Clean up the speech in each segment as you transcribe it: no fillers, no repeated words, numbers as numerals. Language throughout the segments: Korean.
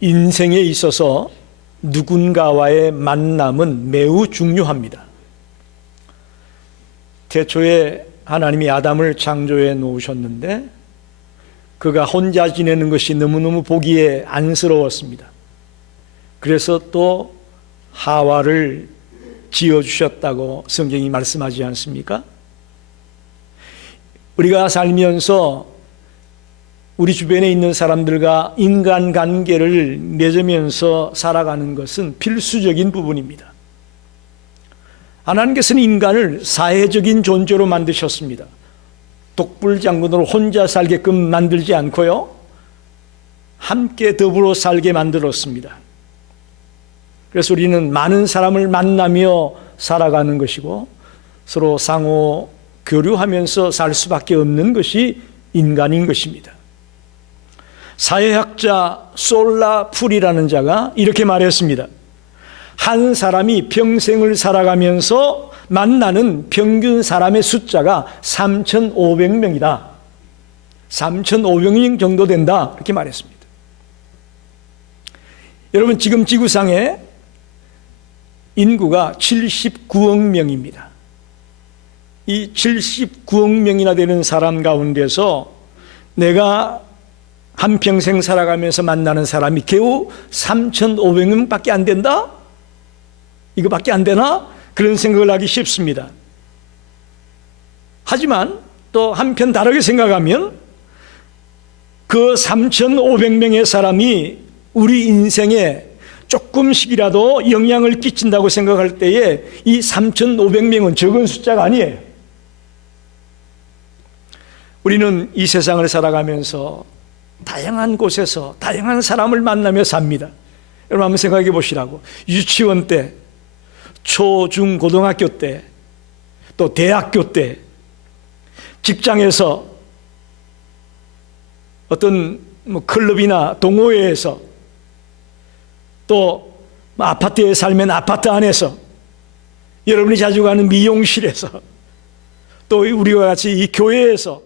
인생에 있어서 누군가와의 만남은 매우 중요합니다. 태초에 하나님이 아담을 창조해 놓으셨는데 그가 혼자 지내는 것이 너무너무 보기에 안쓰러웠습니다. 그래서 또 하와를 지어주셨다고 성경이 말씀하지 않습니까? 우리가 살면서 우리 주변에 있는 사람들과 인간관계를 맺으면서 살아가는 것은 필수적인 부분입니다. 하나님께서는 인간을 사회적인 존재로 만드셨습니다. 독불장군으로 혼자 살게끔 만들지 않고요, 함께 더불어 살게 만들었습니다. 그래서 우리는 많은 사람을 만나며 살아가는 것이고 서로 상호 교류하면서 살 수밖에 없는 것이 인간인 것입니다. 사회학자 솔라 풀이라는 자가 이렇게 말했습니다. 한 사람이 평생을 살아가면서 만나는 평균 사람의 숫자가 3,500명이다. 3,500명 정도 된다. 이렇게 말했습니다. 여러분, 지금 지구상에 인구가 79억 명입니다. 이 79억 명이나 되는 사람 가운데서 내가 한평생 살아가면서 만나는 사람이 겨우 3,500명밖에 안 된다? 이거밖에 안 되나? 그런 생각을 하기 쉽습니다. 하지만 또 한편 다르게 생각하면 그 3,500명의 사람이 우리 인생에 조금씩이라도 영향을 끼친다고 생각할 때에 이 3,500명은 적은 숫자가 아니에요. 우리는 이 세상을 살아가면서 다양한 곳에서 다양한 사람을 만나며 삽니다. 여러분 한번 생각해 보시라고. 유치원 때, 초, 중, 고등학교 때, 또 대학교 때, 직장에서 어떤 클럽이나 동호회에서, 또 아파트에 살면 아파트 안에서, 여러분이 자주 가는 미용실에서, 또 우리와 같이 이 교회에서,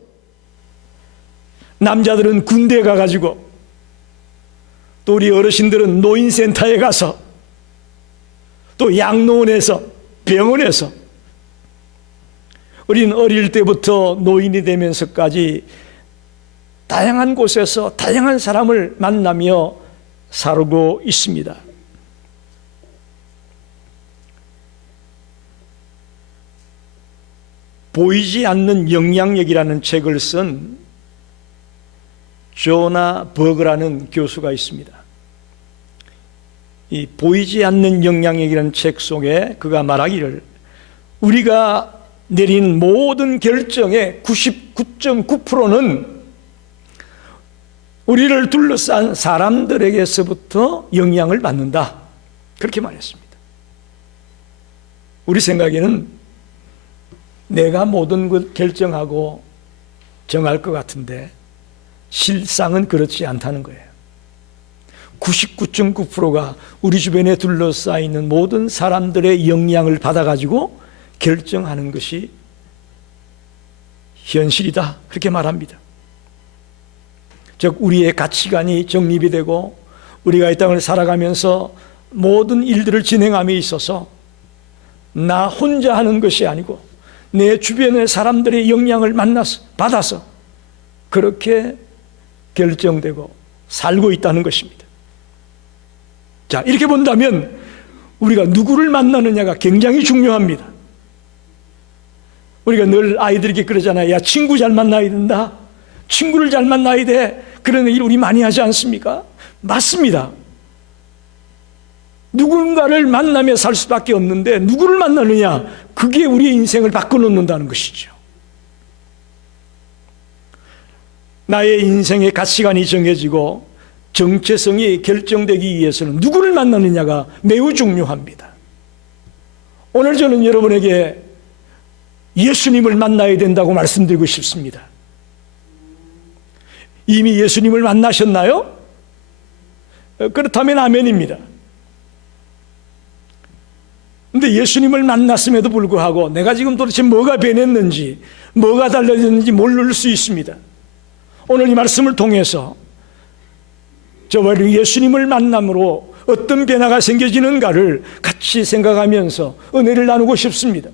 남자들은 군대 가가지고, 또 우리 어르신들은 노인센터에 가서, 또 양로원에서, 병원에서, 우리는 어릴 때부터 노인이 되면서까지 다양한 곳에서 다양한 사람을 만나며 살고 있습니다. 보이지 않는 영향력이라는 책을 쓴 조나 버그라는 교수가 있습니다. 이 보이지 않는 영향력이라는 책 속에 그가 말하기를, 우리가 내리는 모든 결정의 99.9%는 우리를 둘러싼 사람들에게서부터 영향을 받는다. 그렇게 말했습니다. 우리 생각에는 내가 모든 걸 결정하고 정할 것 같은데 실상은 그렇지 않다는 거예요. 99.9%가 우리 주변에 둘러싸이는 모든 사람들의 영향을 받아가지고 결정하는 것이 현실이다. 그렇게 말합니다. 즉 우리의 가치관이 정립이 되고 우리가 이 땅을 살아가면서 모든 일들을 진행함에 있어서 나 혼자 하는 것이 아니고 내 주변의 사람들의 영향을 받아서 그렇게 결정되고 살고 있다는 것입니다. 자, 이렇게 본다면 우리가 누구를 만나느냐가 굉장히 중요합니다. 우리가 늘 아이들에게 그러잖아요. 야, 친구 잘 만나야 된다. 친구를 잘 만나야 돼. 그런 얘기를 우리 많이 하지 않습니까? 맞습니다. 누군가를 만나며 살 수밖에 없는데 누구를 만나느냐, 그게 우리의 인생을 바꿔놓는다는 것이죠. 나의 인생의 가치관이 정해지고 정체성이 결정되기 위해서는 누구를 만나느냐가 매우 중요합니다. 오늘 저는 여러분에게 예수님을 만나야 된다고 말씀드리고 싶습니다. 이미 예수님을 만나셨나요? 그렇다면 아멘입니다. 근데 예수님을 만났음에도 불구하고 내가 지금 도대체 뭐가 변했는지, 뭐가 달라졌는지 모를 수 있습니다. 오늘 이 말씀을 통해서 저와 예수님을 만남으로 어떤 변화가 생겨지는가를 같이 생각하면서 은혜를 나누고 싶습니다.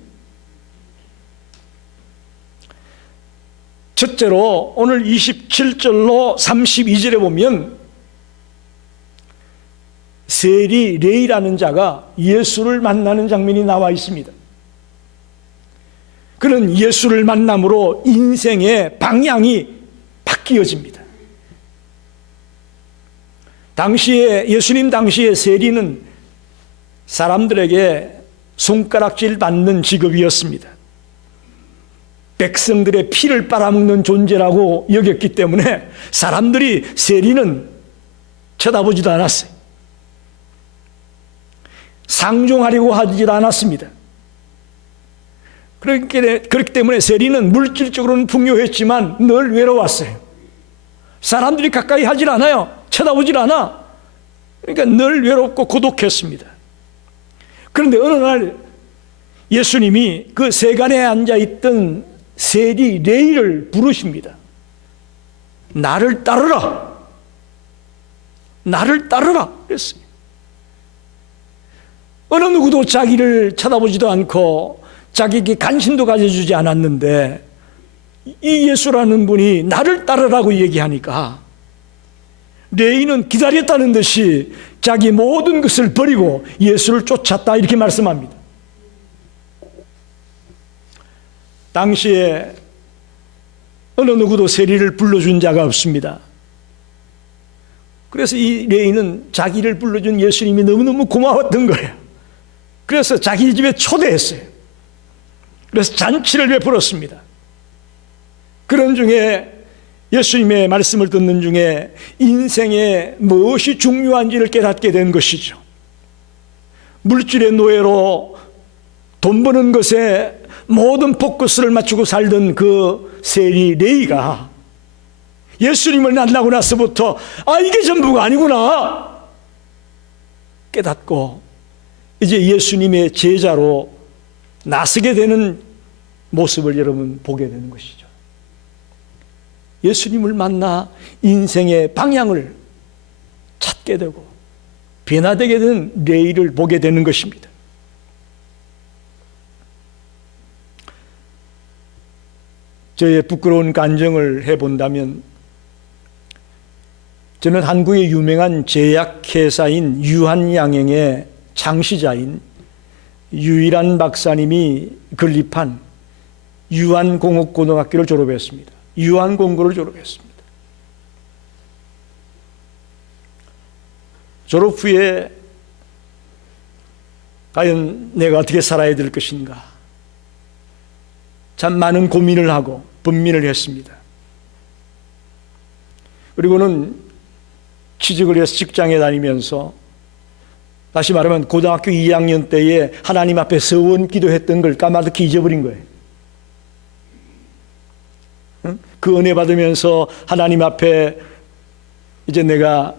첫째로 오늘 27절로 32절에 보면 세리 레이라는 자가 예수를 만나는 장면이 나와 있습니다. 그는 예수를 만남으로 인생의 방향이 바뀌어집니다. 예수님 당시에 세리는 사람들에게 손가락질 받는 직업이었습니다. 백성들의 피를 빨아먹는 존재라고 여겼기 때문에 사람들이 세리는 쳐다보지도 않았어요. 상종하려고 하지도 않았습니다. 그렇기 때문에 세리는 물질적으로는 풍요했지만 늘 외로웠어요. 사람들이 가까이 하질 않아요. 쳐다보질 않아. 그러니까 늘 외롭고 고독했습니다. 그런데 어느 날 예수님이 그 세간에 앉아있던 세리 레이를 부르십니다. 나를 따르라. 나를 따르라. 그랬어요. 어느 누구도 자기를 쳐다보지도 않고 자기에게 관심도 가져주지 않았는데 이 예수라는 분이 나를 따르라고 얘기하니까 레이는 기다렸다는 듯이 자기 모든 것을 버리고 예수를 쫓았다 이렇게 말씀합니다. 당시에 어느 누구도 세리를 불러준 자가 없습니다. 그래서 이 레이는 자기를 불러준 예수님이 너무너무 고마웠던 거예요. 그래서 자기 집에 초대했어요. 그래서 잔치를 베풀었습니다. 그런 중에 예수님의 말씀을 듣는 중에 인생에 무엇이 중요한지를 깨닫게 된 것이죠. 물질의 노예로 돈 버는 것에 모든 포커스를 맞추고 살던 그 세리 레이가 예수님을 만나고 나서부터 이게 전부가 아니구나 깨닫고 이제 예수님의 제자로 나서게 되는 모습을 여러분 보게 되는 것이죠. 예수님을 만나 인생의 방향을 찾게 되고 변화되게 된 레이를 보게 되는 것입니다. 저의 부끄러운 간증을 해본다면 저는 한국의 유명한 제약회사인 유한양행의 창시자인 유일한 박사님이 건립한 유한공업고등학교를 졸업했습니다. 유한공고를 졸업했습니다. 졸업 후에 과연 내가 어떻게 살아야 될 것인가 참 많은 고민을 하고 번민을 했습니다. 그리고는 취직을 해서 직장에 다니면서 다시 말하면 고등학교 2학년 때에 하나님 앞에 서원 기도했던 걸 까마득히 잊어버린 거예요. 그 은혜 받으면서 하나님 앞에 이제 내가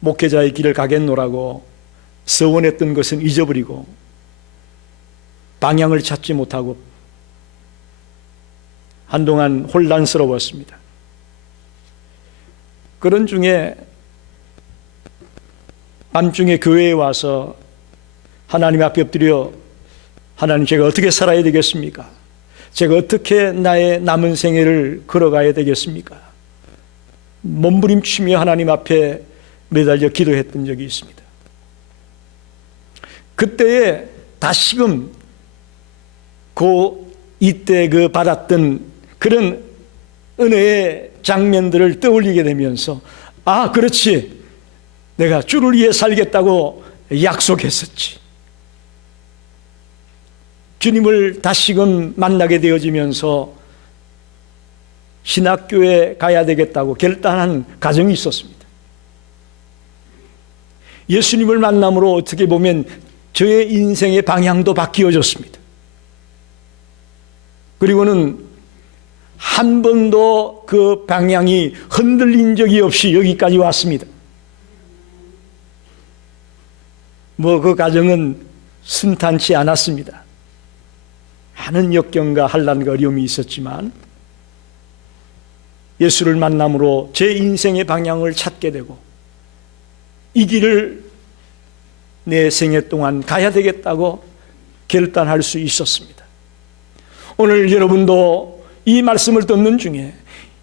목회자의 길을 가겠노라고 서원했던 것은 잊어버리고 방향을 찾지 못하고 한동안 혼란스러웠습니다. 그런 중에 밤중에 교회에 와서 하나님 앞에 엎드려 하나님 제가 어떻게 살아야 되겠습니까? 제가 어떻게 나의 남은 생애를 걸어가야 되겠습니까? 몸부림치며 하나님 앞에 매달려 기도했던 적이 있습니다. 그때에 다시금 이때 받았던 그런 은혜의 장면들을 떠올리게 되면서 그렇지 내가 주를 위해 살겠다고 약속했었지. 주님을 다시금 만나게 되어지면서 신학교에 가야 되겠다고 결단한 가정이 있었습니다. 예수님을 만남으로 어떻게 보면 저의 인생의 방향도 바뀌어졌습니다. 그리고는 한 번도 그 방향이 흔들린 적이 없이 여기까지 왔습니다. 그 과정은 순탄치 않았습니다. 많은 역경과 한란과 어려움이 있었지만 예수를 만남으로 제 인생의 방향을 찾게 되고 이 길을 내 생애 동안 가야 되겠다고 결단할 수 있었습니다. 오늘 여러분도 이 말씀을 듣는 중에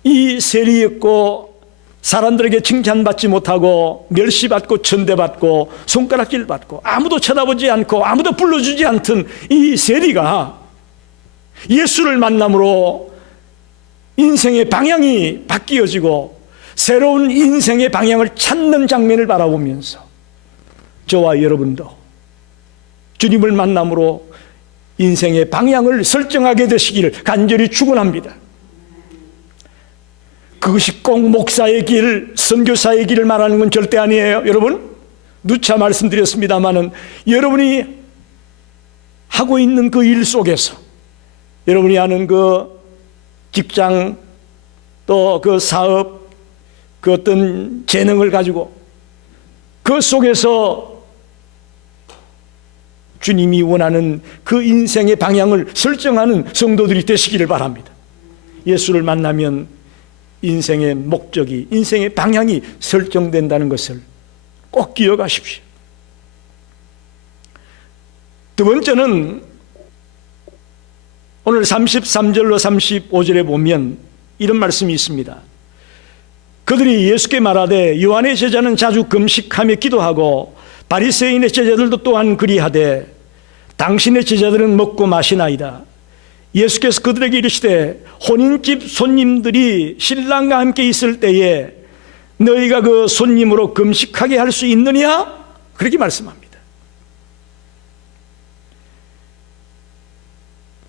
이 세리였고 사람들에게 칭찬받지 못하고 멸시받고 천대받고 손가락질 받고 아무도 쳐다보지 않고 아무도 불러주지 않던 이 세리가 예수를 만남으로 인생의 방향이 바뀌어지고 새로운 인생의 방향을 찾는 장면을 바라보면서 저와 여러분도 주님을 만남으로 인생의 방향을 설정하게 되시기를 간절히 축원합니다. 그것이 꼭 목사의 길, 선교사의 길을 말하는 건 절대 아니에요. 여러분, 누차 말씀드렸습니다마는 여러분이 하고 있는 그 일 속에서 여러분이 하는 그 직장 또 그 사업 그 어떤 재능을 가지고 그 속에서 주님이 원하는 그 인생의 방향을 설정하는 성도들이 되시기를 바랍니다. 예수를 만나면 인생의 목적이, 인생의 방향이 설정된다는 것을 꼭 기억하십시오. 두 번째는 오늘 33절로 35절에 보면 이런 말씀이 있습니다. 그들이 예수께 말하되 요한의 제자는 자주 금식하며 기도하고 바리새인의 제자들도 또한 그리하되 당신의 제자들은 먹고 마시나이다. 예수께서 그들에게 이르시되 혼인집 손님들이 신랑과 함께 있을 때에 너희가 그 손님으로 금식하게 할 수 있느냐? 그렇게 말씀합니다.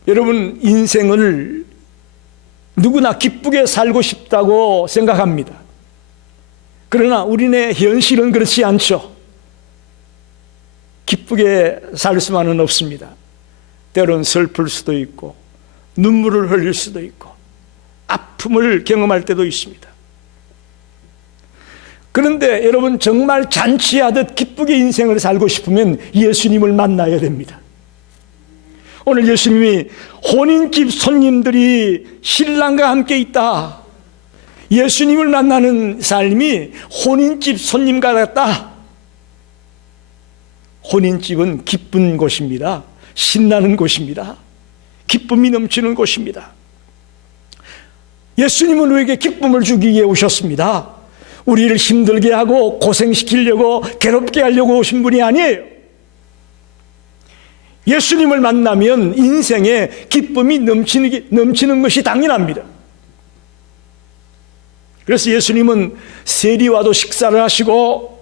여러분, 인생을 누구나 기쁘게 살고 싶다고 생각합니다. 그러나 우리네 현실은 그렇지 않죠. 기쁘게 살 수만은 없습니다. 때로는 슬플 수도 있고 눈물을 흘릴 수도 있고 아픔을 경험할 때도 있습니다. 그런데 여러분, 정말 잔치하듯 기쁘게 인생을 살고 싶으면 예수님을 만나야 됩니다. 오늘 예수님이 혼인집 손님들이 신랑과 함께 있다. 예수님을 만나는 삶이 혼인집 손님과 같다. 혼인집은 기쁜 곳입니다. 신나는 곳입니다. 기쁨이 넘치는 곳입니다. 예수님은 우리에게 기쁨을 주기 위해 오셨습니다. 우리를 힘들게 하고 고생시키려고 괴롭게 하려고 오신 분이 아니에요. 예수님을 만나면 인생에 기쁨이 넘치는 것이 당연합니다. 그래서 예수님은 세리와도 식사를 하시고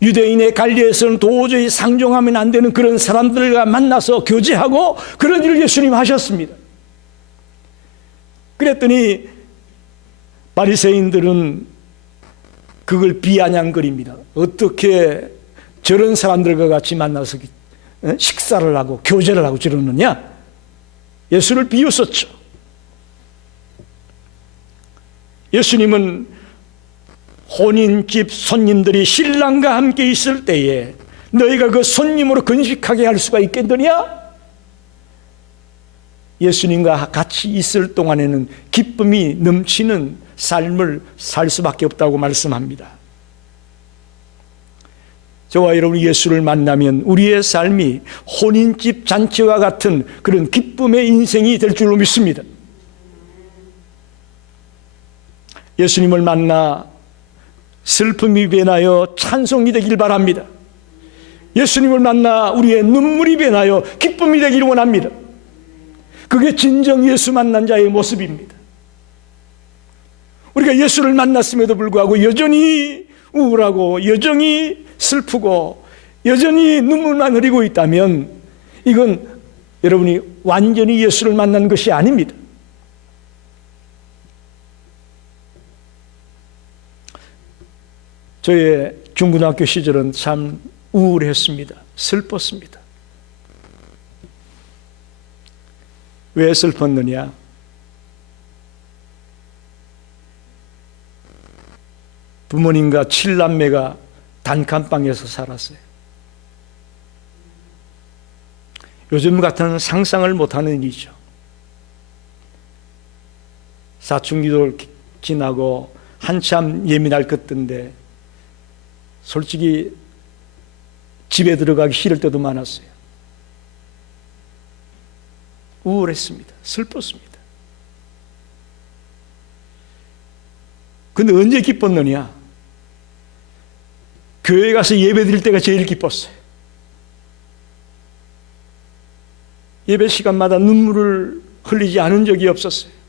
유대인의 관리에서는 도저히 상종하면 안 되는 그런 사람들과 만나서 교제하고 그런 일을 예수님 하셨습니다. 그랬더니 바리새인들은 그걸 비아냥거립니다. 어떻게 저런 사람들과 같이 만나서 식사를 하고 교제를 하고 저러느냐? 예수를 비웃었죠. 예수님은 혼인집 손님들이 신랑과 함께 있을 때에 너희가 그 손님으로 건식하게 할 수가 있겠느냐? 예수님과 같이 있을 동안에는 기쁨이 넘치는 삶을 살 수밖에 없다고 말씀합니다. 저와 여러분이 예수를 만나면 우리의 삶이 혼인집 잔치와 같은 그런 기쁨의 인생이 될 줄로 믿습니다. 예수님을 만나 슬픔이 변하여 찬송이 되길 바랍니다. 예수님을 만나 우리의 눈물이 변하여 기쁨이 되기를 원합니다. 그게 진정 예수 만난 자의 모습입니다. 우리가 예수를 만났음에도 불구하고 여전히 우울하고 여전히 슬프고 여전히 눈물만 흐리고 있다면 이건 여러분이 완전히 예수를 만난 것이 아닙니다. 저의 중고등학교 시절은 참 우울했습니다. 슬펐습니다. 왜 슬펐느냐? 부모님과 7남매가 단칸방에서 살았어요. 요즘 같은 상상을 못하는 일이죠. 사춘기도 지나고 한참 예민할 것인데 솔직히 집에 들어가기 싫을 때도 많았어요. 우울했습니다. 슬펐습니다. 근데 언제 기뻤느냐? 교회 가서 예배 드릴 때가 제일 기뻤어요. 예배 시간마다 눈물을 흘리지 않은 적이 없었어요.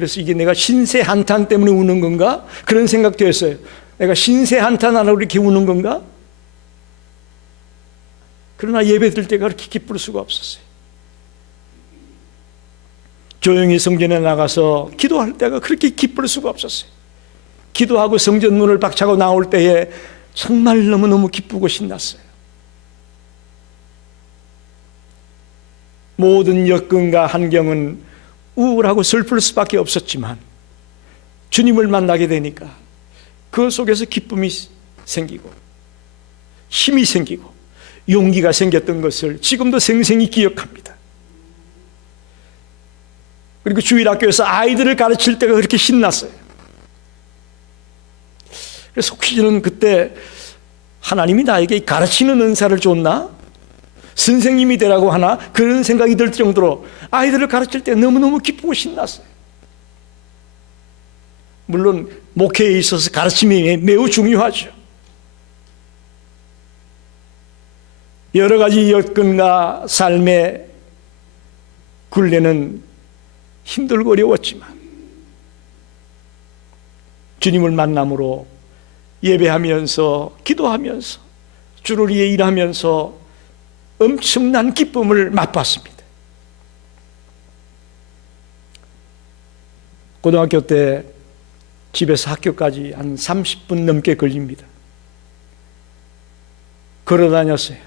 그래서 이게 내가 신세 한탄 때문에 우는 건가? 그런 생각도 했어요. 내가 신세 한탄하라고 이렇게 우는 건가? 그러나 예배 드릴 때가 그렇게 기쁠 수가 없었어요. 조용히 성전에 나가서 기도할 때가 그렇게 기쁠 수가 없었어요. 기도하고 성전 문을 박차고 나올 때에 정말 너무너무 기쁘고 신났어요. 모든 여건과 환경은 우울하고 슬플 수밖에 없었지만 주님을 만나게 되니까 그 속에서 기쁨이 생기고 힘이 생기고 용기가 생겼던 것을 지금도 생생히 기억합니다. 그리고 주일학교에서 아이들을 가르칠 때가 그렇게 신났어요. 그래서 혹시 저는 그때 하나님이 나에게 가르치는 은사를 줬나? 선생님이 되라고 하나? 그런 생각이 들 정도로 아이들을 가르칠 때 너무너무 기쁘고 신났어요. 물론 목회에 있어서 가르침이 매우 중요하죠. 여러 가지 여건과 삶의 굴레는 힘들고 어려웠지만 주님을 만남으로 예배하면서 기도하면서 주를 위해 일하면서 엄청난 기쁨을 맛봤습니다. 고등학교 때 집에서 학교까지 한 30분 넘게 걸립니다. 걸어 다녔어요.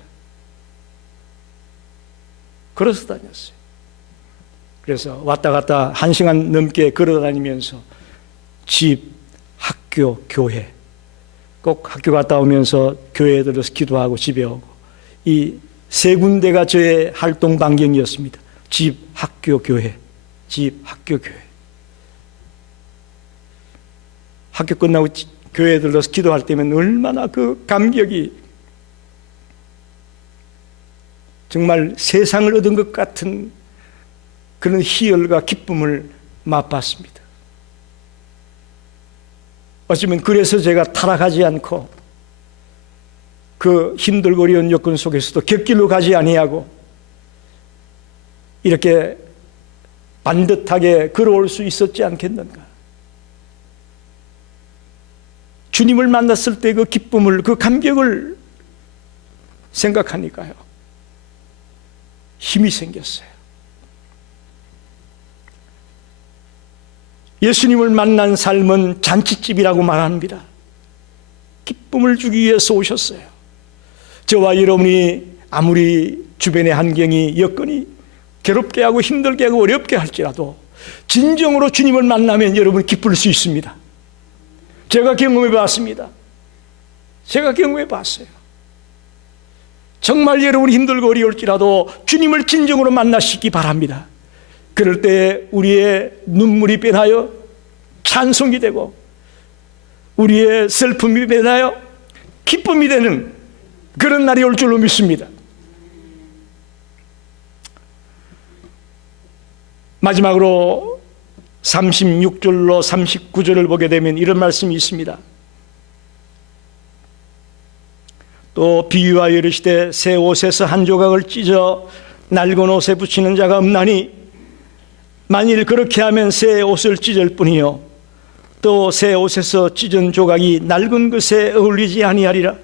걸어서 다녔어요. 그래서 왔다 갔다 1시간 넘게 걸어 다니면서 집, 학교, 교회 꼭 학교 갔다 오면서 교회에 들어서 기도하고 집에 오고 이 세 군데가 저의 활동 반경이었습니다. 집, 학교, 교회. 집, 학교, 교회. 학교 끝나고 교회에 들러서 기도할 때면 얼마나 그 감격이 정말 세상을 얻은 것 같은 그런 희열과 기쁨을 맛봤습니다. 어쩌면 그래서 제가 타락하지 않고 그 힘들고 어려운 여건 속에서도 곁길로 가지 아니하고 이렇게 반듯하게 걸어올 수 있었지 않겠는가. 주님을 만났을 때 그 기쁨을, 그 감격을 생각하니까요, 힘이 생겼어요. 예수님을 만난 삶은 잔치집이라고 말합니다. 기쁨을 주기 위해서 오셨어요. 저와 여러분이 아무리 주변의 환경이 여건이 괴롭게 하고 힘들게 하고 어렵게 할지라도 진정으로 주님을 만나면 여러분 기쁠 수 있습니다. 제가 경험해 봤습니다. 제가 경험해 봤어요. 정말 여러분이 힘들고 어려울지라도 주님을 진정으로 만나시기 바랍니다. 그럴 때 우리의 눈물이 변하여 찬송이 되고 우리의 슬픔이 변하여 기쁨이 되는 그런 날이 올 줄로 믿습니다. 마지막으로 36절로 39절을 보게 되면 이런 말씀이 있습니다. 또 비유하여 이르시되 새 옷에서 한 조각을 찢어 낡은 옷에 붙이는 자가 없나니 만일 그렇게 하면 새 옷을 찢을 뿐이요 또 새 옷에서 찢은 조각이 낡은 것에 어울리지 아니하리라.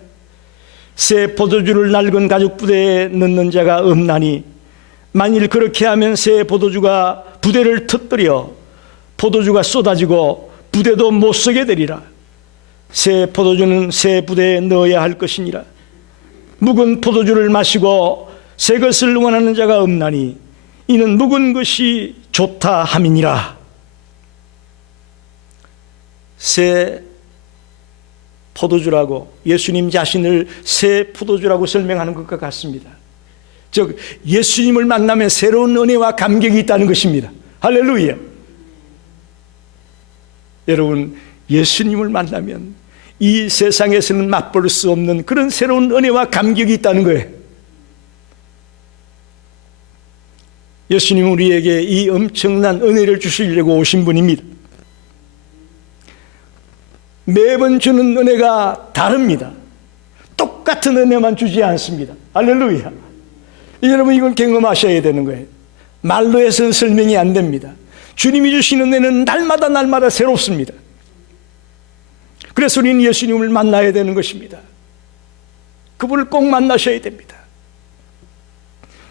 새 포도주를 낡은 가죽 부대에 넣는 자가 없나니 만일 그렇게 하면 새 포도주가 부대를 터뜨려 포도주가 쏟아지고 부대도 못 서게 되리라. 새 포도주는 새 부대에 넣어야 할 것이니라. 묵은 포도주를 마시고 새 것을 원하는 자가 없나니 이는 묵은 것이 좋다 함이니라. 새 포도주라고 예수님 자신을 새 포도주라고 설명하는 것과 같습니다. 즉 예수님을 만나면 새로운 은혜와 감격이 있다는 것입니다. 할렐루야. 여러분, 예수님을 만나면 이 세상에서는 맛볼 수 없는 그런 새로운 은혜와 감격이 있다는 거예요. 예수님은 우리에게 이 엄청난 은혜를 주시려고 오신 분입니다. 매번 주는 은혜가 다릅니다. 똑같은 은혜만 주지 않습니다. 할렐루야. 여러분, 이건 경험하셔야 되는 거예요. 말로 해서는 설명이 안 됩니다. 주님이 주시는 은혜는 날마다 새롭습니다. 그래서 우리는 예수님을 만나야 되는 것입니다. 그분을 꼭 만나셔야 됩니다.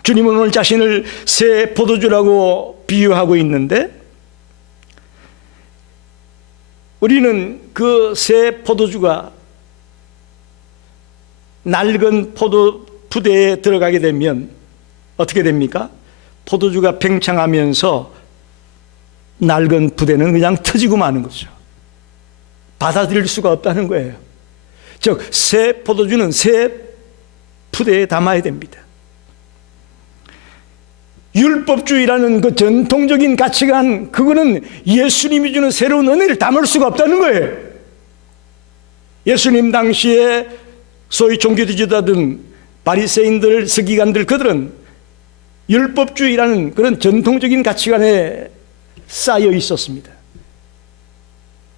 주님은 오늘 자신을 새 포도주라고 비유하고 있는데, 우리는 그 새 포도주가 낡은 포도 부대에 들어가게 되면 어떻게 됩니까? 포도주가 팽창하면서 낡은 부대는 그냥 터지고 마는 거죠. 받아들일 수가 없다는 거예요. 즉, 새 포도주는 새 부대에 담아야 됩니다. 율법주의라는 그 전통적인 가치관, 그거는 예수님이 주는 새로운 은혜를 담을 수가 없다는 거예요. 예수님 당시에 소위 종교지도자들, 바리새인들, 서기관들, 그들은 율법주의라는 그런 전통적인 가치관에 쌓여 있었습니다.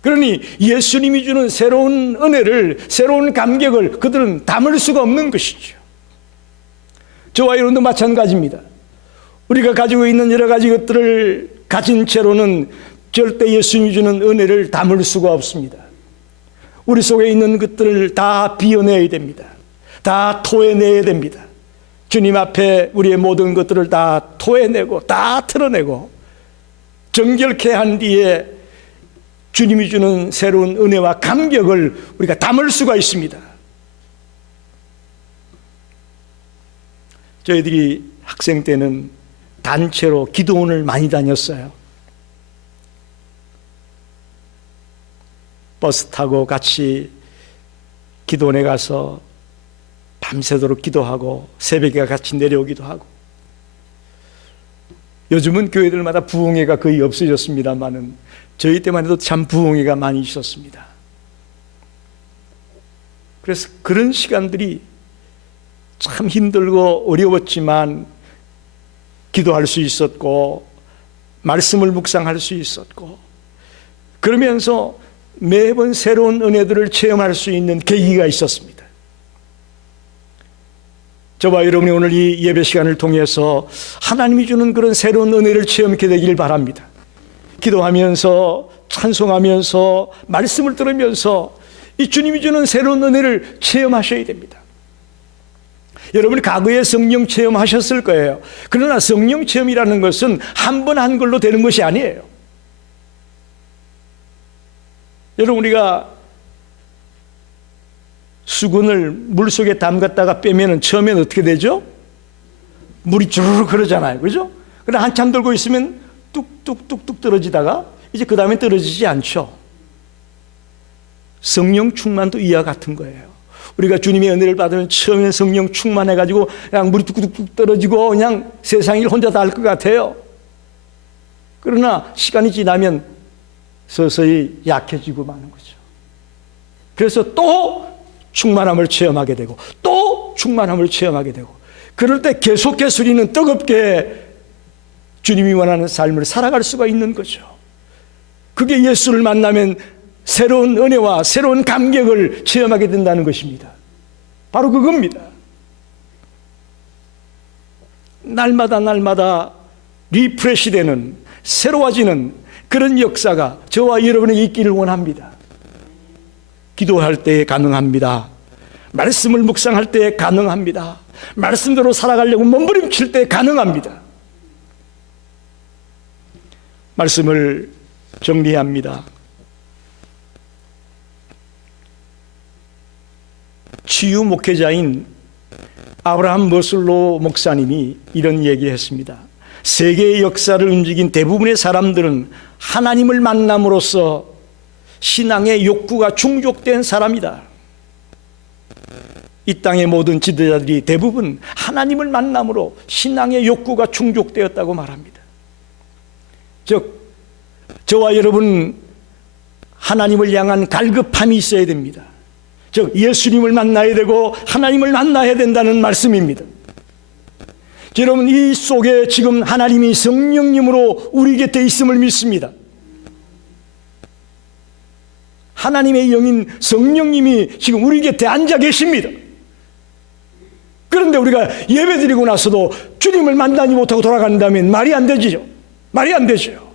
그러니 예수님이 주는 새로운 은혜를, 새로운 감격을 그들은 담을 수가 없는 것이죠. 저와 여러분도 마찬가지입니다. 우리가 가지고 있는 여러 가지 것들을 가진 채로는 절대 예수님이 주는 은혜를 담을 수가 없습니다. 우리 속에 있는 것들을 다 비워내야 됩니다. 다 토해내야 됩니다. 주님 앞에 우리의 모든 것들을 다 토해내고 다 털어내고 정결케 한 뒤에 주님이 주는 새로운 은혜와 감격을 우리가 담을 수가 있습니다. 저희들이 학생 때는 단체로 기도원을 많이 다녔어요. 버스 타고 같이 기도원에 가서 밤새도록 기도하고 새벽에 같이 내려오기도 하고. 요즘은 교회들마다 부흥회가 거의 없어졌습니다만은 저희 때만 해도 참 부흥회가 많이 있었습니다. 그래서 그런 시간들이 참 힘들고 어려웠지만 기도할 수 있었고 말씀을 묵상할 수 있었고, 그러면서 매번 새로운 은혜들을 체험할 수 있는 계기가 있었습니다. 저와 여러분이 오늘 이 예배 시간을 통해서 하나님이 주는 그런 새로운 은혜를 체험하게 되길 바랍니다. 기도하면서, 찬송하면서, 말씀을 들으면서 이 주님이 주는 새로운 은혜를 체험하셔야 됩니다. 여러분이 과거에 성령 체험하셨을 거예요. 그러나 성령 체험이라는 것은 한 번 한 걸로 되는 것이 아니에요. 여러분, 우리가 수건을 물속에 담갔다가 빼면 처음엔 어떻게 되죠? 물이 주르륵 흐르잖아요. 그죠? 그러나 한참 들고 있으면 뚝뚝뚝뚝 떨어지다가 이제 그 다음에 떨어지지 않죠. 성령 충만도 이와 같은 거예요. 우리가 주님의 은혜를 받으면 처음에 성령 충만해가지고 그냥 물이 뚝뚝뚝 떨어지고 그냥 세상 일 혼자 다 할 것 같아요. 그러나 시간이 지나면 서서히 약해지고 마는 거죠. 그래서 또 충만함을 체험하게 되고 또 충만함을 체험하게 되고, 그럴 때 계속해서 우리는 뜨겁게 주님이 원하는 삶을 살아갈 수가 있는 거죠. 그게 예수를 만나면 새로운 은혜와 새로운 감격을 체험하게 된다는 것입니다. 바로 그겁니다. 날마다 리프레시 되는, 새로워지는 그런 역사가 저와 여러분에게 있기를 원합니다. 기도할 때 가능합니다. 말씀을 묵상할 때 가능합니다. 말씀대로 살아가려고 몸부림칠 때 가능합니다. 말씀을 정리합니다. 치유 목회자인 아브라함 머슬로 목사님이 이런 얘기를 했습니다. 세계의 역사를 움직인 대부분의 사람들은 하나님을 만남으로써 신앙의 욕구가 충족된 사람이다. 이 땅의 모든 지도자들이 대부분 하나님을 만남으로 신앙의 욕구가 충족되었다고 말합니다. 즉 저와 여러분 하나님을 향한 갈급함이 있어야 됩니다. 즉 예수님을 만나야 되고 하나님을 만나야 된다는 말씀입니다. 여러분, 이 속에 지금 하나님이 성령님으로 우리 곁에 있음을 믿습니다. 하나님의 영인 성령님이 지금 우리 곁에 앉아 계십니다. 그런데 우리가 예배드리고 나서도 주님을 만나지 못하고 돌아간다면 말이 안 되지요. 말이 안 되죠.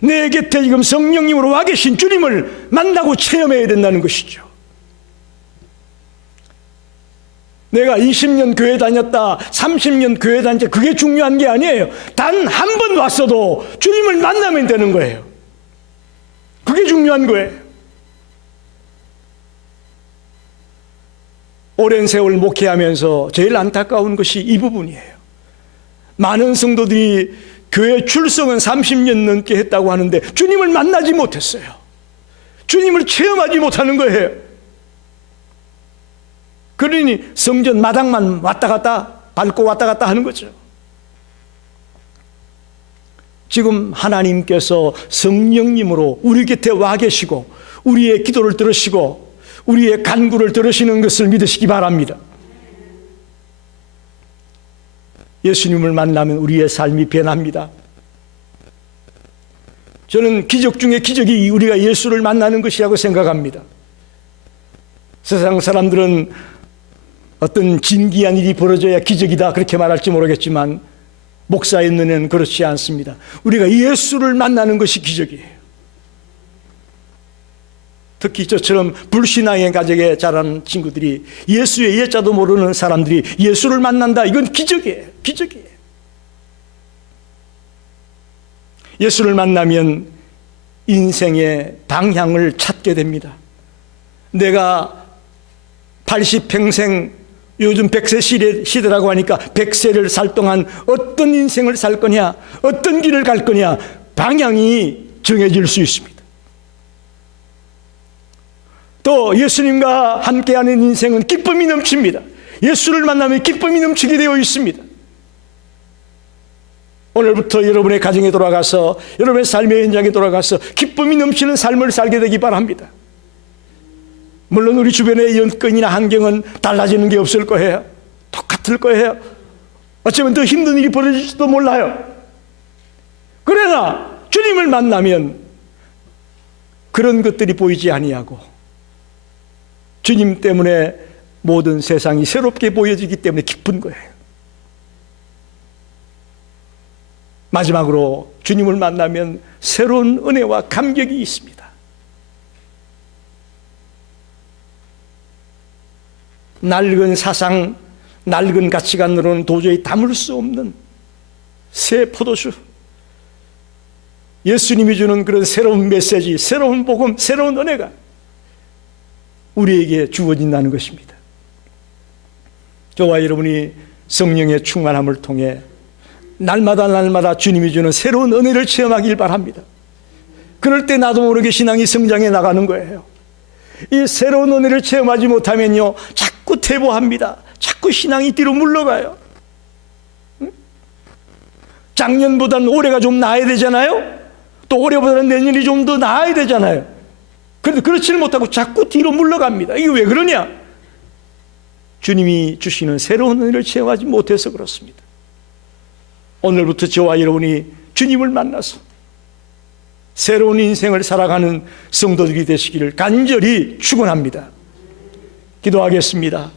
내 곁에 지금 성령님으로 와 계신 주님을 만나고 체험해야 된다는 것이죠. 내가 20년 교회 다녔다, 30년 교회 다녔다, 그게 중요한 게 아니에요. 단 한 번 왔어도 주님을 만나면 되는 거예요. 그게 중요한 거예요. 오랜 세월 목회하면서 제일 안타까운 것이 이 부분이에요. 많은 성도들이 교회 출석은 30년 넘게 했다고 하는데 주님을 만나지 못했어요. 주님을 체험하지 못하는 거예요. 그러니 성전 마당만 왔다 갔다 밟고 왔다 갔다 하는 거죠. 지금 하나님께서 성령님으로 우리 곁에 와 계시고 우리의 기도를 들으시고 우리의 간구를 들으시는 것을 믿으시기 바랍니다. 예수님을 만나면 우리의 삶이 변합니다. 저는 기적 중에 기적이 우리가 예수를 만나는 것이라고 생각합니다. 세상 사람들은 어떤 진기한 일이 벌어져야 기적이다 그렇게 말할지 모르겠지만 목사의 눈에는 그렇지 않습니다. 우리가 예수를 만나는 것이 기적이에요. 특히 저처럼 불신앙의 가정에 자란 친구들이 예수의 예자도 모르는 사람들이 예수를 만난다, 이건 기적이에요. 기적이에요. 예수를 만나면 인생의 방향을 찾게 됩니다. 내가 80평생, 요즘 100세 시대라고 하니까 100세를 살 동안 어떤 인생을 살 거냐, 어떤 길을 갈 거냐, 방향이 정해질 수 있습니다. 또 예수님과 함께하는 인생은 기쁨이 넘칩니다. 예수를 만나면 기쁨이 넘치게 되어 있습니다. 오늘부터 여러분의 가정에 돌아가서 여러분의 삶의 현장에 돌아가서 기쁨이 넘치는 삶을 살게 되기 바랍니다. 물론 우리 주변의 여건이나 환경은 달라지는 게 없을 거예요. 똑같을 거예요. 어쩌면 더 힘든 일이 벌어질지도 몰라요. 그러나 주님을 만나면 그런 것들이 보이지 아니하고 주님 때문에 모든 세상이 새롭게 보여지기 때문에 기쁜 거예요. 마지막으로 주님을 만나면 새로운 은혜와 감격이 있습니다. 낡은 사상, 낡은 가치관으로는 도저히 담을 수 없는 새 포도주, 예수님이 주는 그런 새로운 메시지, 새로운 복음, 새로운 은혜가 우리에게 주어진다는 것입니다. 저와 여러분이 성령의 충만함을 통해 날마다 주님이 주는 새로운 은혜를 체험하길 바랍니다. 그럴 때 나도 모르게 신앙이 성장해 나가는 거예요. 이 새로운 은혜를 체험하지 못하면요, 자꾸 퇴보합니다. 자꾸 신앙이 뒤로 물러가요. 작년보다는 올해가 좀 나아야 되잖아요. 또 올해보다는 내년이 좀 더 나아야 되잖아요. 그런데 그렇지를 못하고 자꾸 뒤로 물러갑니다. 이게 왜 그러냐? 주님이 주시는 새로운 은혜를 체험하지 못해서 그렇습니다. 오늘부터 저와 여러분이 주님을 만나서 새로운 인생을 살아가는 성도들이 되시기를 간절히 축원합니다. 기도하겠습니다.